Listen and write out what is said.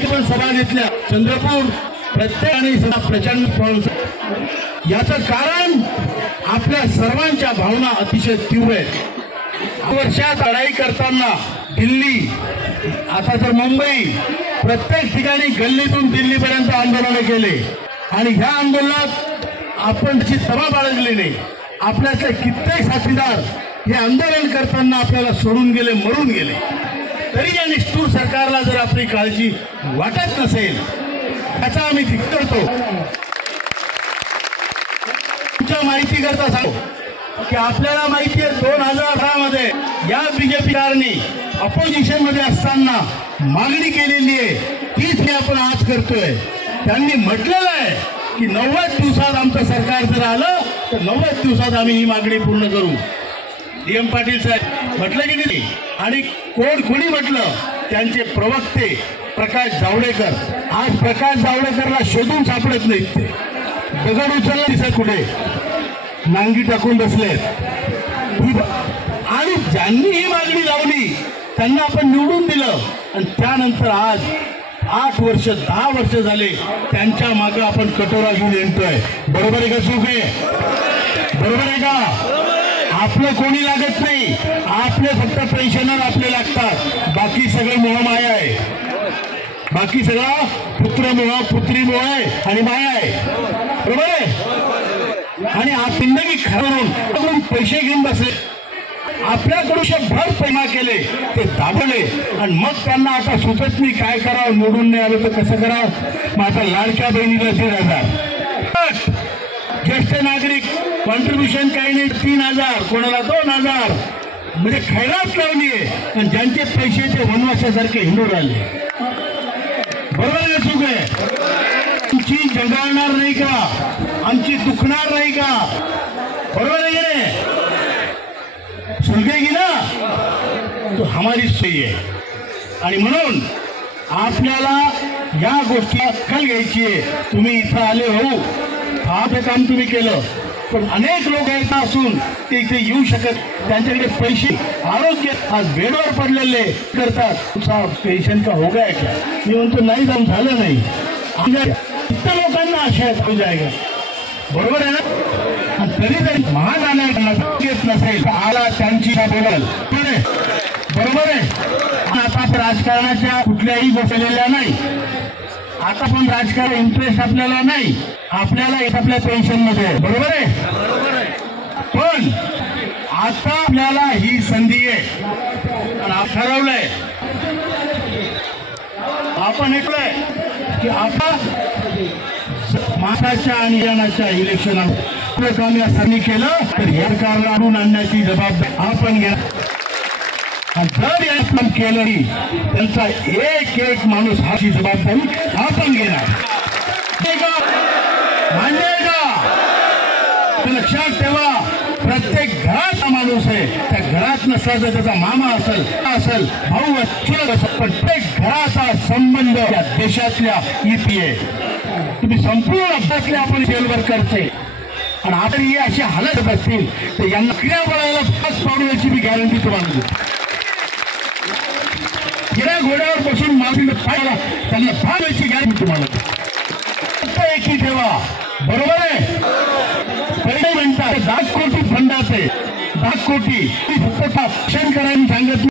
पण सभा घेतल्या चंद्रपूर प्रत्येकाने प्रचंड पाऊस। याचं कारण आपल्या सर्वांच्या भावना अतिशय तीव्र आहेत। वर्षात लढाई करताना दिल्ली आता तर मुंबई प्रत्येक ठिकाणी गल्लीतून दिल्लीपर्यंत आंदोलन केले आणि ह्या आंदोलनात आपण सभा बाळगली नाही। आपल्यातले कित्येक साथीदार हे आंदोलन करताना आपल्याला सोडून गेले, मरून गेले। तरी या निष्ठूर सरकारला जर आपली काळजी वाटत नसेल त्याचा आम्ही धिक्कार करतो। तुमच्या माहिती करता सांगतो की आपल्याला माहिती आहे 2010 मध्ये या बीजेपी सरकारने अपोजिशन मध्ये असताना मागणी केलेली आहे, तीच आपण आज करतोय। त्यांनी म्हटलेलं आहे की 90 दिवसात आमचं सरकार जर आलं तर 90 दिवसात आम्ही ही मागणी पूर्ण करू। DM पाटील साहेब म्हटलं की नाही, आणि कोणी म्हटलं, त्यांचे प्रवक्ते प्रकाश जावडेकर। आज प्रकाश जावडेकरला शोधून सापडत नाहीत, ते दगड उचलला दिसत कुठे नांगी टाकून बसले। आणि ज्यांनी ही मागणी लावली त्यांना आपण निवडून दिलं आणि त्यानंतर आज 8 वर्ष 10 वर्ष झाले त्यांच्या मागे आपण कटोरा घेऊन येतोय। बरोबर आहे का चूक आहे? बरोबर आहे का? आपलं कोणी लागत नाही, आपले फक्त पेन्शनर आपले लागतात, बाकी सगळं मोहमाया आहे। बाकी सगळा पुत्रमोह पुत्री मोह आहे आणि माया आहे। बरोबर आहे? आणि आप जिंदगी खरवून पैसे घेऊन बसले, आपल्याकडून शब्दभर पैमा केले, ते दाबले आणि मग त्यांना आता सुचत नाही काय करावं, निवडून नाही आलं तर कसं करावं। मग आता लाडक्या बहिणीला 1,500, ज्येष्ठ नागरिक कॉन्ट्रीब्युशन काही नाही 3,000, कोणाला 2,000, म्हणजे खैरात लावली आहे आणि ज्यांचे पैसे ते वनवासासारखे हिंडून राहिले। बरोबर आहे चूक आहे? तुमची जगाळणार नाही का? आमची दुखणार नाही का? बरोबर आहे रे? सुलगेगी ना तो हमारी सोयी आहे। आणि म्हणून आपल्याला या गोष्टी अक्कल घ्यायची आहे। तुम्ही इथं आले हो, फार काम तुम्ही केलं, पण अनेक लोक येत असून ते इथे येऊ शकत, त्यांच्याकडे पैसे आरोग्य आज बेडवर पडलेले करतात, तुमचा पेशंट का हो गया क्या? मी म्हणतो नाही, जाऊन झालं नाही, इतक्या लोकांना आशा हो जायगा। बरोबर आहे ना? तरी जरी महाजानाला येत नसेल आला त्यांची बोलाल, बरोबर आहे? आता राजकारणाच्या कुठल्याही गोष्टीलेल्या नाही, आता पण राजकारण इंटरेस्ट आपल्याला नाही, आपल्याला आपल्या पेन्शन मध्ये, बरोबर आहे? पण आता आपल्याला ही संधी आहे आणि आपण ठरवलंय, आपण ऐकलंय की आता महाराष्ट्राच्या आणि हरियाणाच्या इलेक्शन आपलं काम या संधी केलं तर या सरकारला आणून आणण्याची जबाबदारी आपण घ्या। जर या काम केलं नाही त्यांचा एक माणूस हाची जबाबदारी आपण घेणार, मान्य आहे का? लक्षात ठेवा, प्रत्येक घराचा माणूस आहे, त्या घरात नसला तर त्याचा मामा असेल भाऊ असेल, प्रत्येक घराचा संबंध या देशातल्या EP आहे। तुम्ही संपूर्ण अभ्यासले आपण जेलवर करते आणि आपण ही अशी हालत असतील तर यांना क्रिया बळायला फास पाडू याची मी गॅरंटी तुम्हाला देतो। हिरा घोड्यावर बसून माफीला पाहिला त्यांना फाडायची गॅरंटी तुम्हाला देतो। एकी ठेवा, बरोबर आहे? पहिले म्हणतात 10 कोटी फंडाचे 10 कोटी फक्त करायला सांगत